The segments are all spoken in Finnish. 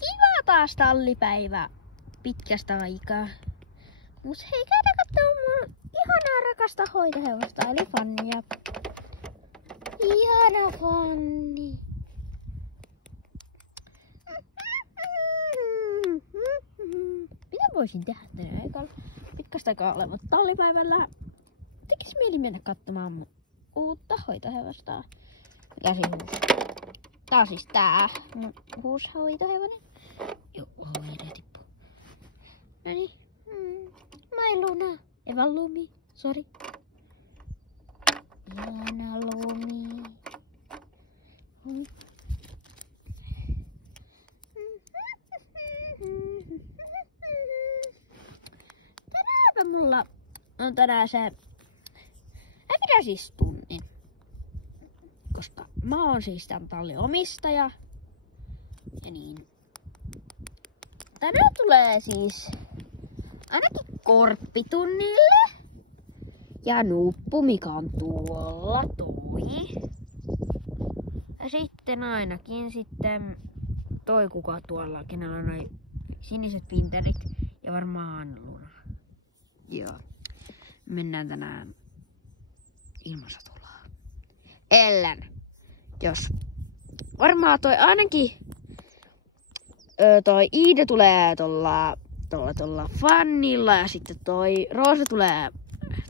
Kiva taas tallipäivä pitkästä aikaa. Mut hei, käydään kattoo mun ihanaa rakasta hoitohevosta, eli Fannia. Ihana Fanni. Mitä voisin tehdä tänään ekalla pitkästä aikaa olevat tallipäivällä? Tekis mieli mennä katsomaan mun uutta hoitohevosta. Mikä siis tää on siis tää mun uusi hoitohevonen. Joo, vihreä tippu. Noniin. My Luna. Eva Lumi. Sori. Ihana Lumi. Tänäänpä mulla on tänään se... Mä pidän siis tunnin. Koska mä oon siis tän tallin omistaja. Ja niin. Tänään tulee siis ainakin korppitunnille. Ja nuppu, mikä on tuolla toi. Ja sitten ainakin sitten toi kuka tuolla, kenellä on noin siniset pinterit. Ja varmaan Luna. Joo. Mennään tänään ilmansatulaan. Ellen. Jos varmaan toi ainakin toi Iida tulee tuolla Fannilla ja sitten toi Roosa tulee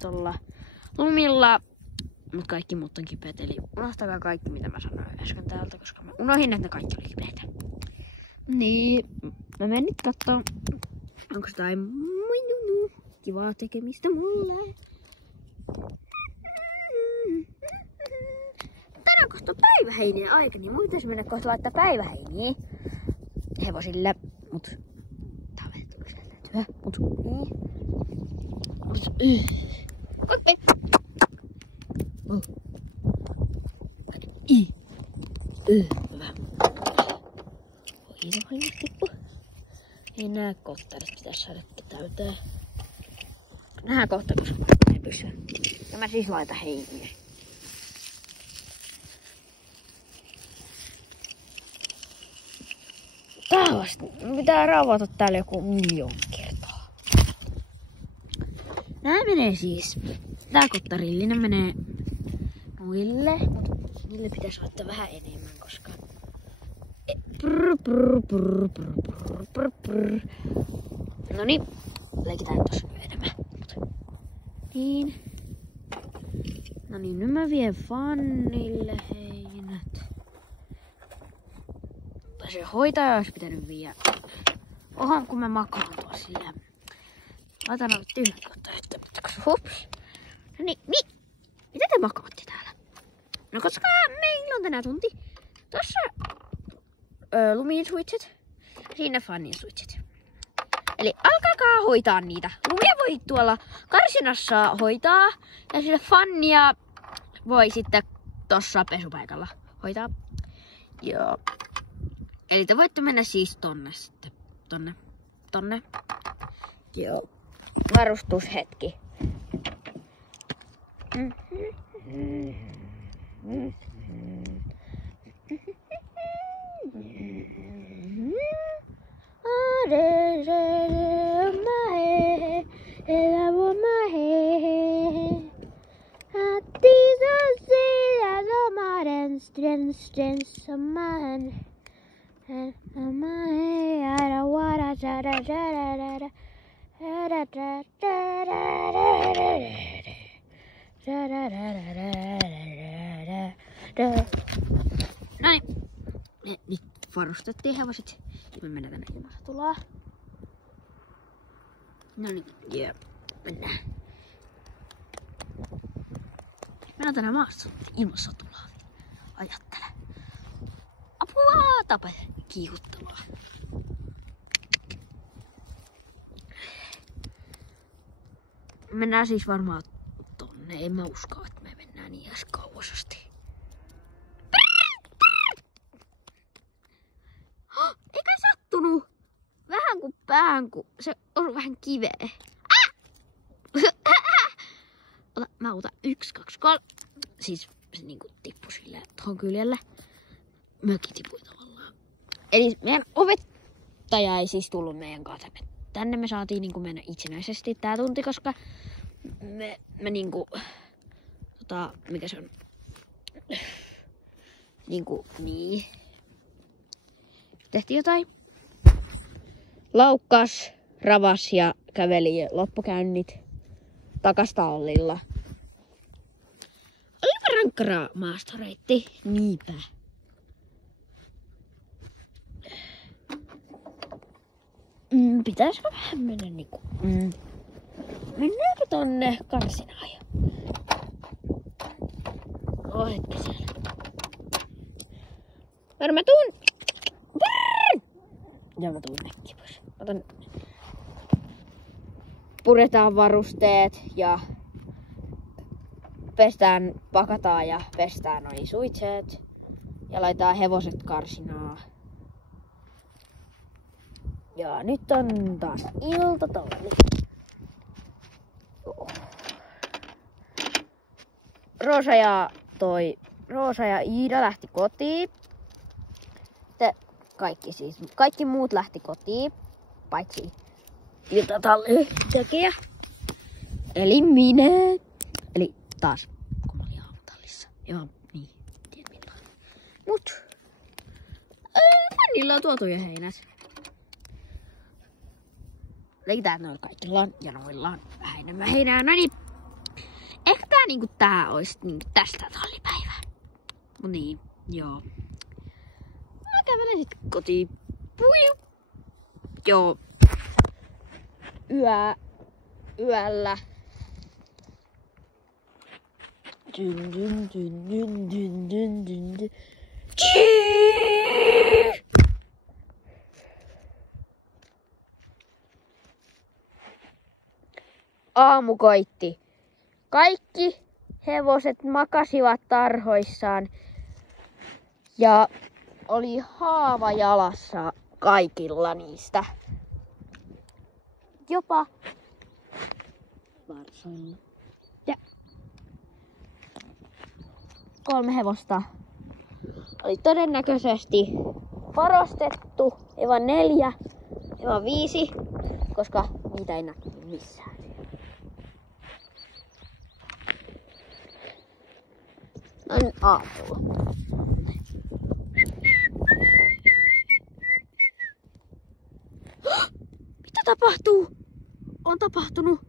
tuolla Lumilla. Mut kaikki muut on kipeät, eli unohtakaa kaikki mitä mä sanoin äsken täältä, koska mä unohdin, että ne kaikki oli kipeitä. Niin, mä menen nyt kattoo, onko jotain kivaa tekemistä mulle. Tänään kohta päiväheinien aika, niin mun pitäisi mennä kohta laittaa päiväheiniä hevosille. Mut tää on vähän työ. Mut Koppi! Hyvä. Oi, tippu. Ei nää kottarit pitäisi saada täyteen. Nähdään kohta, koska ei pysy. Ja mä siis laitan heiniä. Pitää raavata täällä joku 1 000 000 kertaa. Nää menee siis. Tää kottarillinen menee muille, mutta niille pitäisi laittaa vähän enemmän, koska... Noniin, leikitään tossa enemmän. Niin. Noniin, nyt mä vien Fannille heinät. Se hoitaja olisi pitänyt viedä. Oho, kun mä makaan tuolla silleen. Laitan alle tyhjät kottarit. Hups. Niin. Mitä te makaatte täällä? No koska meillä on tänään tunti. Tossa Lumin suitset. Siinä Fannin suitset. Eli alkakaa hoitaa niitä. Lumia voi tuolla karsinassa hoitaa. Ja sille Fannia voi sitten tossa pesupaikalla hoitaa. Joo. Eli te voitte mennä siis tonne sitten. Tonne. Joo. Varustushetki. Näin. Nyt varustettiin hevoset. Me mennään tänne ilmansatulaan. Noniin, jee. Mennään. Mennään tänne maassa ilmansatulaan. Ajattele. Apua! Tapa kiihuttelua. Mennään siis varmaan tonne. En mä usko, että me mennään niin edes kauas asti. Eikä sattunut. Vähän kuin päähän, kun se on vähän kiveä. Mä otan 1, 2, 3. Siis se niinku tippui silleen tohon kyljelle. Mökin tipui tavallaan. Eli meidän ovet opettaja ei siis tullut meidän kanssa. Tänne me saatiin niinku mennä itsenäisesti tää tunti, koska me niinku, mikä se on, niinku, niin, tehtiin jotain. Laukkas, ravas ja käveli loppukäynnit takas tallilla. Olipa rankka maastoreitti, niinpä. Pitäisikö vähän mennä niinku... Mennäänkö tonne karsinaan jo? Hetki siellä. Mä tuun... Ja mä tuun nekki pois. Puretaan varusteet ja... pakataan ja pestään noi suitset. Ja laitetaan hevoset karsinaa. Ja nyt on taas iltatalli. Roosa ja Iida lähti kotiin. Kaikki muut lähti kotiin, paitsi iltatalli tekijä. Eli minä. Eli taas, kun mä olin aamutallissa. Ja niin, tiedän milloin. Mut, niillä on tuotu jo heinät. Leikitään noilla kaikilla on ja noilla on vähän enemmän heinää. No niin, ehkä tää ois niinku tästä tallipäivää. Mut niin, joo. Mä kävelen sit kotiin. Pui. Joo. Yöllä. Aamu koitti. Kaikki hevoset makasivat tarhoissaan ja oli haava jalassa kaikilla niistä. Jopa varsoilla. Ja 3 hevosta oli todennäköisesti varastettu, ei vaan 4, ei vaan 5, koska niitä ei näkynyt missään. On aamulla. Mitä tapahtuu? On tapahtunut.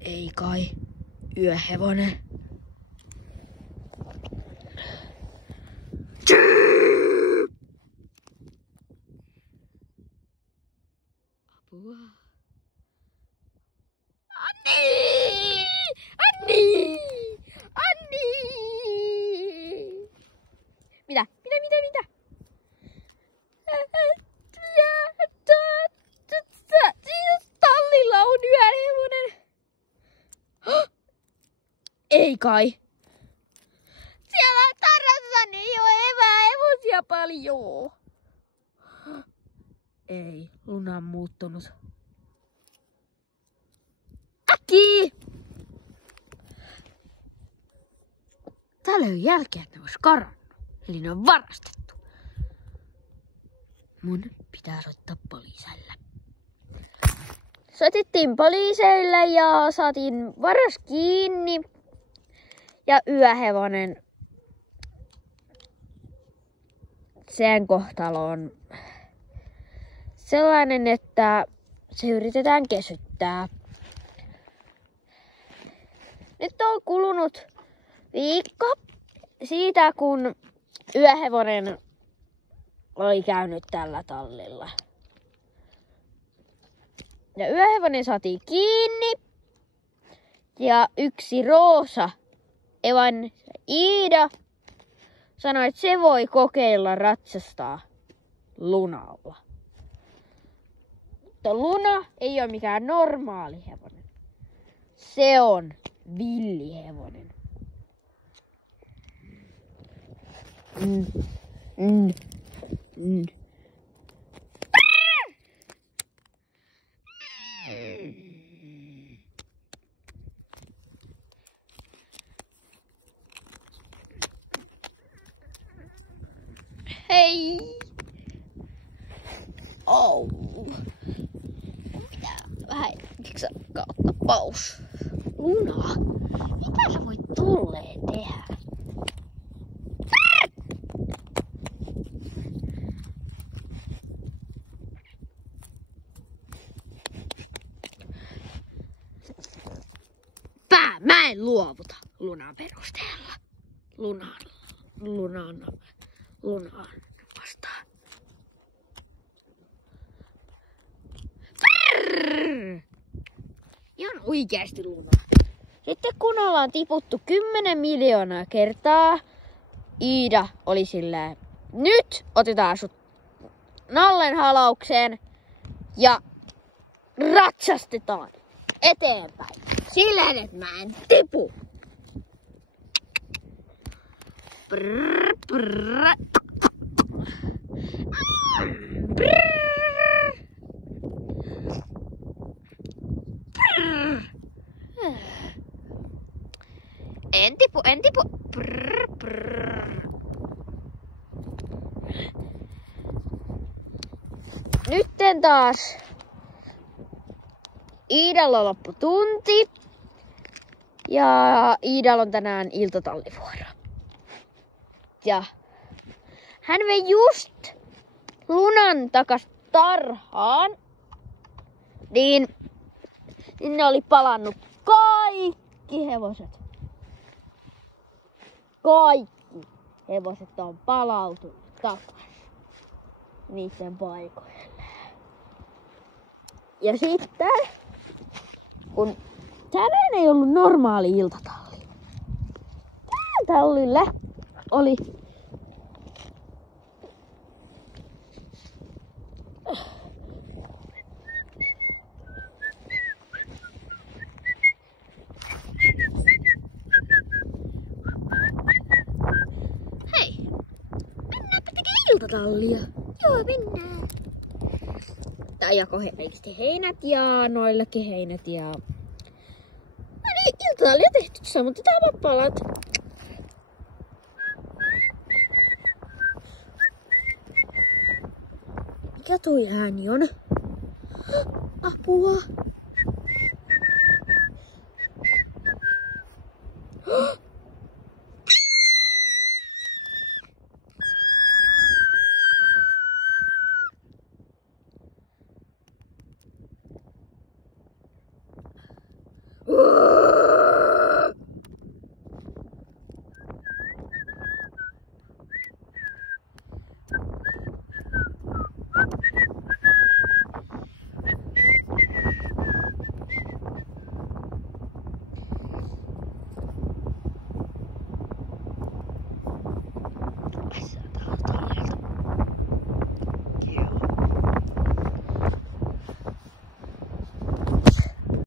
Ei kai. Yöhevonen. Apua. Anni! Mitä? Siinä tallilla on yöhevonen. Ei kai. Siellä tarrassa ei ole hevosia paljon. Ei, Luna on muuttunut. Äkki! Tällöin jälkeen ne olisi karannut. Eli ne on varastettu. Mun pitää soittaa poliiseille. Soitettiin poliiseille ja saatiin varas kiinni. Ja yöhevonen, sen kohtalo on sellainen, että se yritetään kesyttää. Nyt on kulunut viikko siitä, kun yöhevonen oli käynyt tällä tallilla. Ja yöhevonen saatiin kiinni. Ja yksi Roosa, Evan Iida, sanoi, että se voi kokeilla ratsastaa Lunalla. Mutta Luna ei ole mikään normaali hevonen. Se on villihevonen. Hei! Oh. Pitää vähän ottaa paus. Luna, mitä sä voit tolleen tehdä? Mä en luovuta Lunan perusteella. Lunaan vastaan. Ihan oikeasti Luna. Sitten kun ollaan tiputtu 10 miljoonaa kertaa, Iida oli silleen, nyt otetaan sut nallenhalaukseen ja ratsastetaan eteenpäin. Silleen, että mä en tipu. Brrr, brrr. Brrr. Brrr. En tipu. Brrr, brrr. Nytten taas Iidalla loppu tunti. Ja Iidalla on tänään iltatallivuoro. Ja hän vei just Lunan takas tarhaan. Niin ne oli palannut kaikki hevoset. Kaikki hevoset on palautunut takas niiden paikoille. Ja sitten, kun tänään ei ollut normaali iltatalli. Tänään tallille oli hei, mennäänpä tekemään iltatallia. Joo, mennään. Tää jako heinät ja noillakin heinät ja iltatallia tehty tässä, mutta tää palat. Mikä toi ääni on? Apua!